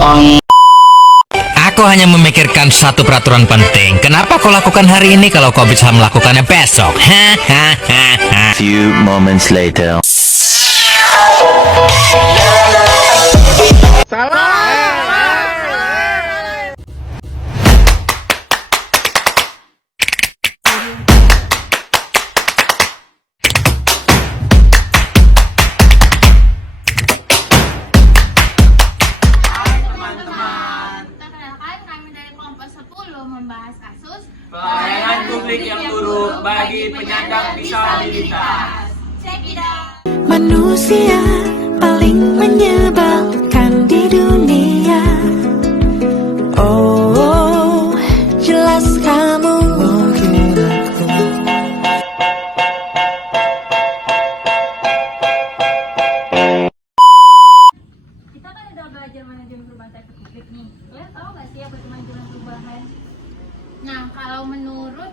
Aku hanya memikirkan satu peraturan penting. Kenapa kau lakukan hari ini kalau kau bisa melakukannya besok? Few moments later. Perkenalkan, kami dari kelompok 10 membahas kasus Pelayanan publik yang buruk bagi penyandang disabilitas. Check it out. Manusia paling menyebalkan di dunia. Oh, jelas kamu mungkin aku. Kita kan udah belajar manajemen perubahan teknik publik nih. Kalian tahu gak sih apa itu manajemen perubahan? Nah, kalau menurut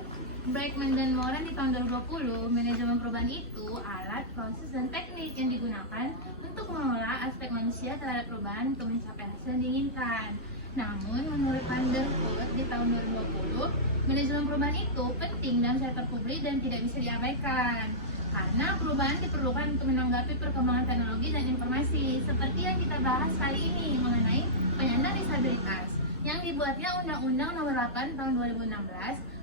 Brackman dan Moran di tahun 2020, manajemen perubahan itu alat, proses, dan teknik yang digunakan untuk mengelola aspek manusia terhadap perubahan untuk mencapai hasil yang diinginkan. Namun, menurut Vandervoort di tahun 2020, manajemen perubahan itu penting dalam sektor publik dan tidak bisa diabaikan. Karena perubahan diperlukan untuk menanggapi perkembangan teknologi dan informasi, seperti yang kita bahas kali ini mengenai penyandang disabilitas. Yang dibuatnya Undang-Undang Nomor 8 Tahun 2016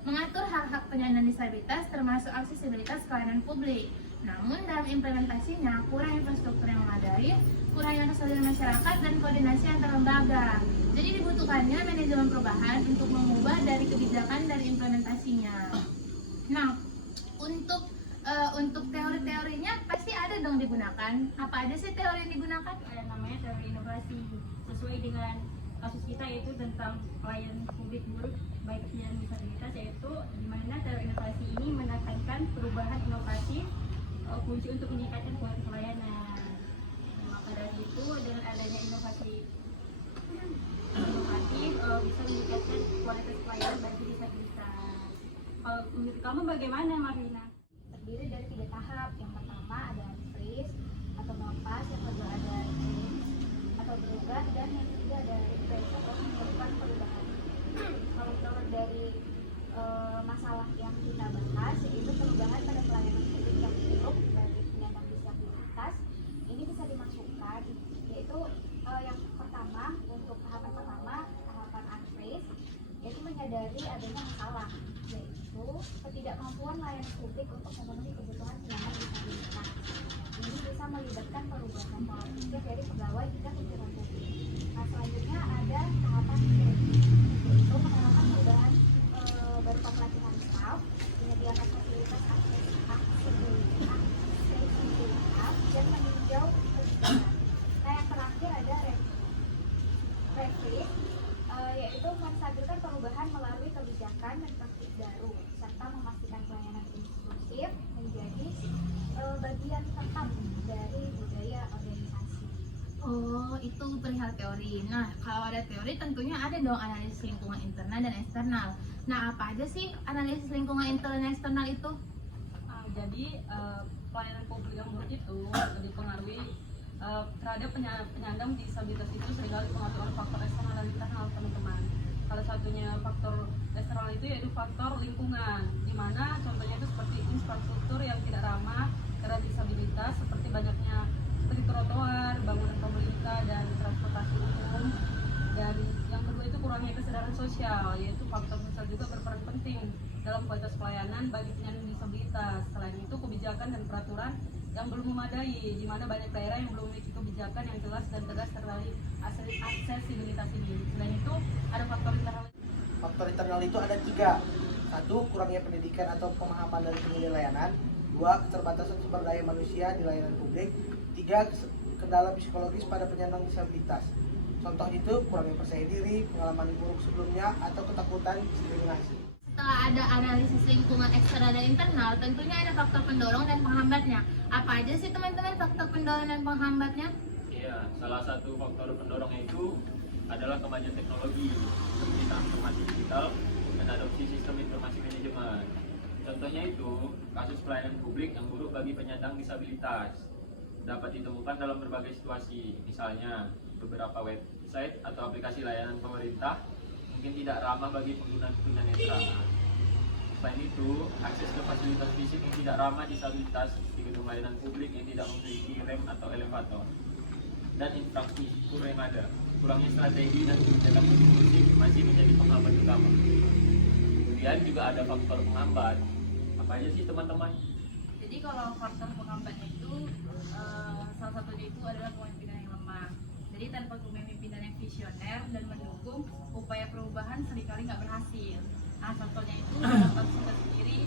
mengatur hak-hak penyandang disabilitas termasuk aksesibilitas pelayanan publik. Namun dalam implementasinya kurang infrastruktur yang memadai, kurangnya kesadaran masyarakat dan koordinasi antar lembaga. Jadi dibutuhkannya manajemen perubahan untuk mengubah dari kebijakan dan implementasinya. Nah, untuk teori-teorinya pasti ada dong digunakan. Apa aja sih teori yang digunakan? Ada namanya teori inovasi sesuai dengan kasus kita, yaitu tentang pelayanan publik buruk baik penyandang disabilitas, yaitu di mana teori inovasi ini menekankan perubahan inovasi kunci untuk meningkatkan kualitas pelayanan. Maka dari itu dengan adanya inovasi inovatif bisa meningkatkan kualitas pelayanan bagi disabilitas. Kalau menurut kamu bagaimana, Marlina? Terdiri dari 3 tahap. Yang pertama ada freeze atau melepas, yang kedua ada change atau berubah, dan yang ketiga ada replace atau melakukan perubahan. Kalau menurut dari masalah yang kita bahas, yaitu perubahan pada pelayanan publik yang buruk dari penyandang disabilitas, ini bisa dimasukkan, yaitu yang pertama, untuk tahapan pertama, tahapan unfreeze, yaitu menyadari adanya masalah, yaitu ketidakmampuan layanan publik untuk memenuhi kebutuhan penyandang disabilitas. Ini bisa melibatkan perubahan pola pikir dari pegawai hingga pimpinan publik. Nah, selanjutnya ada tahapan change, yaitu menerapkan perubahan berupa pelatihan staff, menyediakan fasilitas aksesibilitas, dan meninjau kebijakan. Nah, yang terakhir ada revise, yaitu menstabilkan perubahan melalui kebijakan dan praktik baru, serta memastikan pelayanan inklusif menjadi bagian tetap dari budaya organisasi. Oh, itu perihal teori. Nah, kalau ada teori tentunya ada dong analisis lingkungan internal dan eksternal. Nah, apa aja sih analisis lingkungan internal dan eksternal itu? Jadi pelayanan publik yang buruk itu dipengaruhi terhadap penyandang disabilitas itu seringkali dipengaruhi oleh faktor eksternal dan internal, teman-teman. Salah satunya faktor eksternal itu yaitu faktor lingkungan, di mana contohnya itu seperti infrastruktur yang tidak ramah terhadap disabilitas, seperti banyaknya seperti trotoar, bangunan pemerintah, dan transportasi umum. Dan yang kedua itu kurangnya kesadaran sosial, yaitu faktor sosial juga berperan penting dalam kualitas pelayanan bagi penyandang disabilitas. Selain itu kebijakan dan peraturan yang belum memadai, di mana banyak daerah yang belum memiliki kebijakan yang jelas dan tegas terkait aksesibilitas ini. Selain itu ada faktor internal. Faktor internal itu ada 3. 1. Kurangnya pendidikan atau pemahaman dari penyedia layanan. 2. Keterbatasan sumber daya manusia di layanan publik. 3. Kendala psikologis pada penyandang disabilitas. Contoh itu kurangnya percaya diri, pengalaman buruk sebelumnya, atau ketakutan diskriminasi. Setelah ada analisis lingkungan eksternal dan internal, tentunya ada faktor pendorong dan penghambatnya. Apa aja sih teman-teman faktor pendorong dan penghambatnya? Iya, salah satu faktor pendorongnya itu adalah kemajuan teknologi seperti transformasi digital dan adopsi sistem informasi manajemen. Contohnya itu kasus pelayanan publik yang buruk bagi penyandang disabilitas. dapat ditemukan dalam berbagai situasi. Misalnya, beberapa website atau aplikasi layanan pemerintah mungkin tidak ramah bagi pengguna tunanetra. Selain itu, akses ke fasilitas fisik yang tidak ramah disabilitas di gedung layanan publik yang tidak memiliki rem atau elevator, dan infrastruktur yang ada. Kurangnya strategi dan kebijakan inklusif masih menjadi penghambat utama. Kemudian juga ada faktor penghambat. Apa aja sih teman-teman? Jadi kalau faktor penghambatnya itu salah satunya itu adalah kepemimpinan yang lemah. Jadi tanpa kepemimpinan yang visioner dan mendukung, upaya perubahan seringkali nggak berhasil. Nah, contohnya itu dapat kita sendiri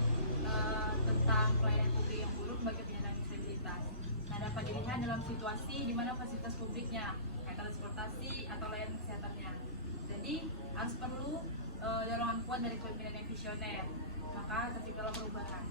tentang pelayanan publik yang buruk bagi penyandang disabilitas. Nah, dapat dilihat dalam situasi di mana fasilitas publiknya, kayak transportasi atau layanan kesehatannya. Jadi harus perlu dorongan kuat dari kepemimpinan yang visioner. Maka terciptalah perubahan.